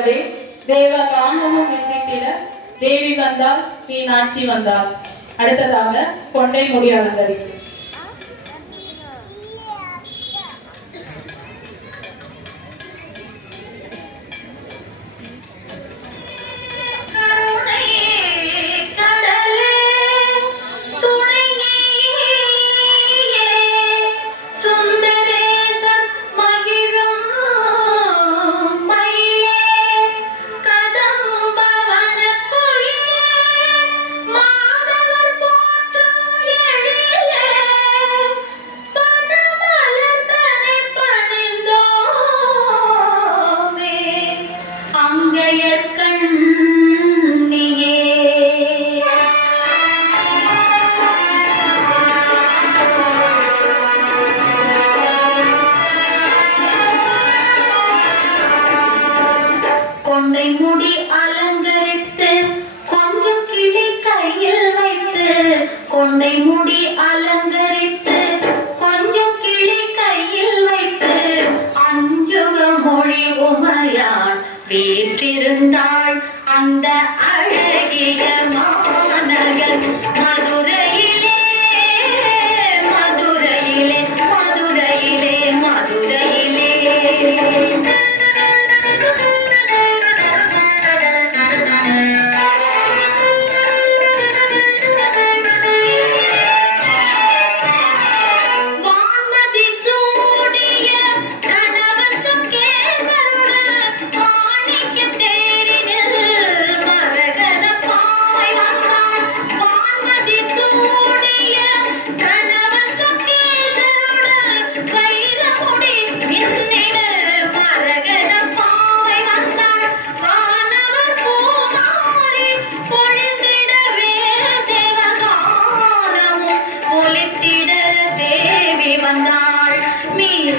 போலவே தேவ காந்தமும் விசிட்டிட தேவி வந்தால் மீனாட்சி வந்தால். அடுத்ததாக கொண்டை முடி அலங்கரிப்பு. கொண்டை முடி அலங்கரித்து கொஞ்சம் கிளி கையில் வைத்து, கொண்டை முடி அலங்கரித்து கொஞ்சம் கிளி கையில் வைத்து, அஞ்சுக மொழி உமையாள் வீற்றிருந்தாள் அந்த அழகிய மாநகர் மதுரையிலே, மதுரையிலே, மதுரையிலே, மதுரையிலே.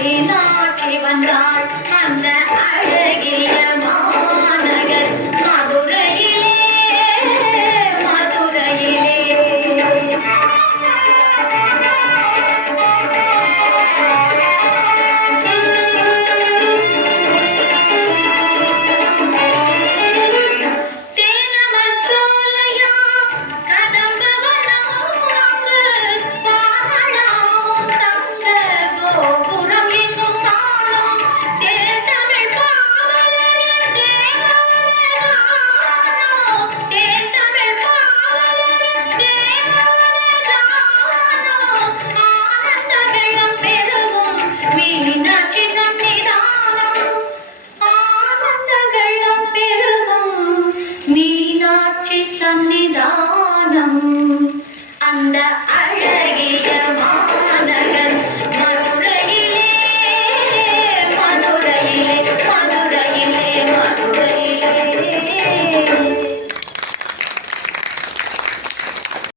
மீனாட்சி வந்தாள் அந்த அழகிய மாநகர் மதுரையிலே, மதுரையிலே. சன்னிதானம்